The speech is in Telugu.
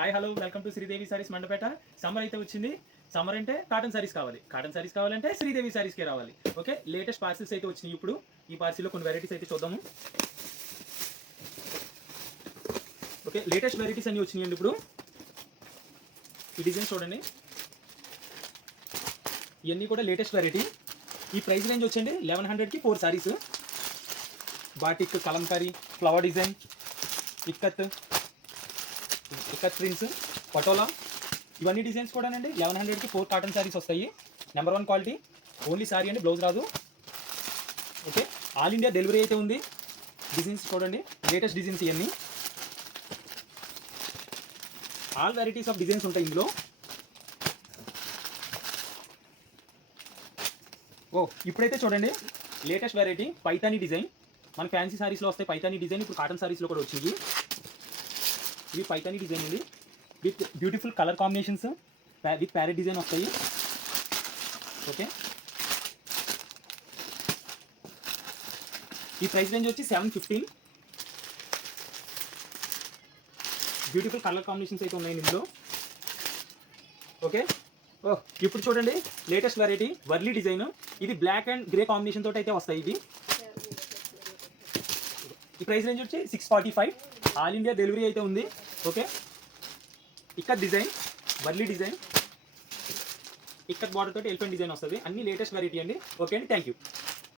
Hi hello welcome to Sridevi saris Mandapeta. Summer అయితే వచ్చింది. సమ్మర్ అంటే కాటన్ సారీస్ కావాలి. కాటన్ సారీస్ కావాలంటే శ్రీదేవి సారీస్కే రావాలి. ఓకే, లేటెస్ట్ పార్సిల్స్ అయితే వచ్చినాయి. ఇప్పుడు ఈ పార్సిల్లో కొన్ని వెరైటీస్ అయితే చూద్దాము. ఓకే, లేటెస్ట్ వెరైటీస్ అన్ని వచ్చినాయండి. ఇప్పుడు ఈ డిజైన్స్ చూడండి, ఇవన్నీ కూడా లేటెస్ట్ వెరైటీ. ఈ ప్రైస్ రేంజ్ వచ్చండి 1100కి 4 saris. Batik, Kalamkari, flower design, ikat prints, patola, ఇవన్నీ డిజైన్స్ కూడానండి 1100కి 4 కాటన్ శారీస్ వస్తాయి. Number 1 quality. ఓన్లీ శారీ అండి, బ్లౌజ్ రాదు. ఓకే, ఆల్ ఇండియా డెలివరీ అయితే ఉంది. డిజైన్స్ చూడండి, లేటెస్ట్ డిజైన్స్ ఇవన్నీ. ఆల్ వెరైటీస్ ఆఫ్ డిజైన్స్ ఉంటాయి ఇందులో. ఇప్పుడైతే చూడండి లేటెస్ట్ వెరైటీ పైతానీ డిజైన్. మన ఫ్యాన్సీ శారీస్లో వస్తాయి పైతానీ డిజైన్, ఇప్పుడు కాటన్ శారీస్లో కూడా వచ్చింది. ఇవి పైతానీ డిజైన్ ఉంది, with beautiful colour combinations, with parrot design వస్తాయి. ఓకే, ఈ ప్రైస్ రేంజ్ వచ్చి 715. బ్యూటిఫుల్ కలర్ కాంబినేషన్స్ అయితే ఉన్నాయి ఇందులో. ఓకే, ఇప్పుడు చూడండి లేటెస్ట్ వెరైటీ వర్లీ డిజైన్. ఇది బ్లాక్ అండ్ గ్రే కాంబినేషన్ తోటి అయితే వస్తాయి. ఇది ఈ ప్రైస్ రేంజ్ వచ్చి 645. ఆల్ ఇండియా డెలివరీ అయితే ఉంది. Okay, ikat design, Warli design, ikat border తోటి ఎలిఫెంట్ డిజైన్ వస్తుంది. అన్ని లేటెస్ట్ వెరైటీ అండి. ఓకే అండి, థ్యాంక్ యూ.